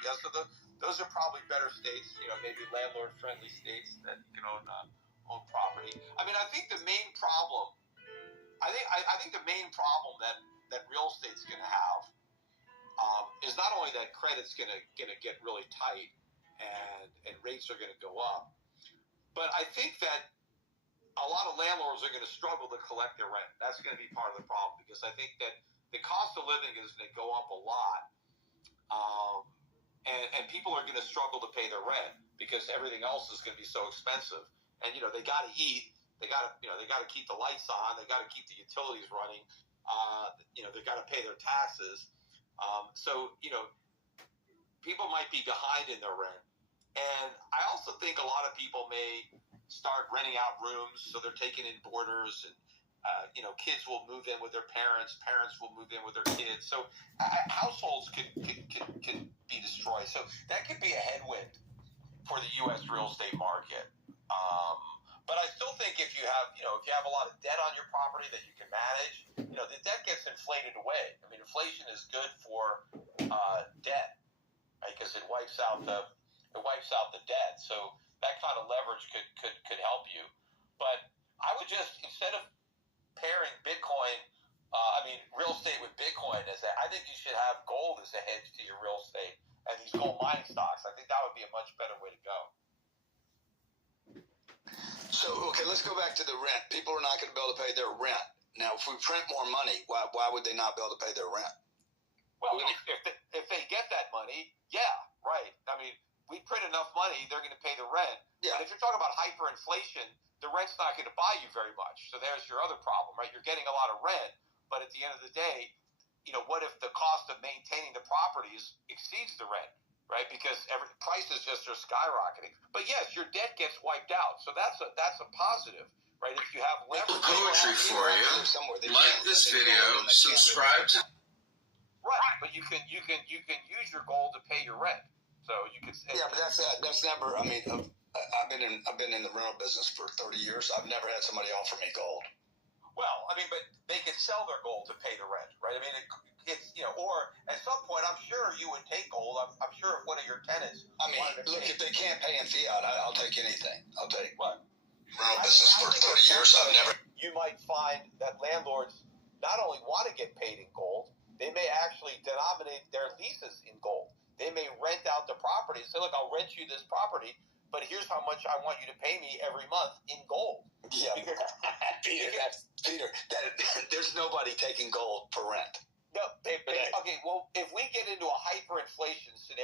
Yeah, so those are probably better states, maybe landlord-friendly states that you can own property. I mean, I think the main problem, that real estate's going to have is not only that credit's going to get really tight and rates are going to go up, but I think that a lot of landlords are going to struggle to collect their rent. That's going to be part of the problem because I think that the cost of living is going to go up a lot, and people are going to struggle to pay their rent because everything else is going to be so expensive. And they got to eat, they got to keep the lights on, they got to keep the utilities running, they got to pay their taxes. So people might be behind in their rent, and I also think a lot of people may start renting out rooms, so they're taking in boarders, and kids will move in with their parents will move in with their kids, so households could be destroyed. So that could be a headwind for the U.S. real estate market. But I still think if you have a lot of debt on your property that you can manage, the debt gets inflated away. I mean, inflation is good for debt, right? Because it wipes out the debt. So that kind of leverage could help you. But I would just, instead of pairing Bitcoin, real estate with Bitcoin, I think you should have gold as a hedge to your real estate and these gold mining stocks. I think that would be a much better way to go. So, okay, let's go back to the rent. People are not going to be able to pay their rent. Now, if we print more money, why would they not be able to pay their rent? Well, if they get that money, yeah, right. I mean, we print enough money, they're going to pay the rent. Yeah. But if you're talking about hyperinflation, the rent's not going to buy you very much. So there's your other problem, right? You're getting a lot of rent, but at the end of the day, what if the cost of maintaining the properties exceeds the rent, right? Because prices just are skyrocketing. But yes, your debt gets wiped out, so that's a positive, right? If you have leverage. Poetry for you. Like this video, subscribe to. Right, but you can use your gold to pay your rent. So you can. Yeah, but that's never. I mean, I've been in the rental business for 30 years. I've never had somebody offer me gold. Well, but they could sell their gold to pay the rent, right? I mean, it's or at some point, I'm sure you would take gold. I'm sure if one of your tenants. Look, if they can't pay in fiat, I'll take anything. I'll take what? Rental business for 30 years. I've never. You might find that landlords not only want to get paid in gold, they may actually denominate their leases in gold. They may rent out the property and say, look, I'll rent you this property, but here's how much I want you to pay me every month in gold. Yeah, Peter, there's nobody taking gold for rent. No, okay, well, if we get into a hyperinflation scenario,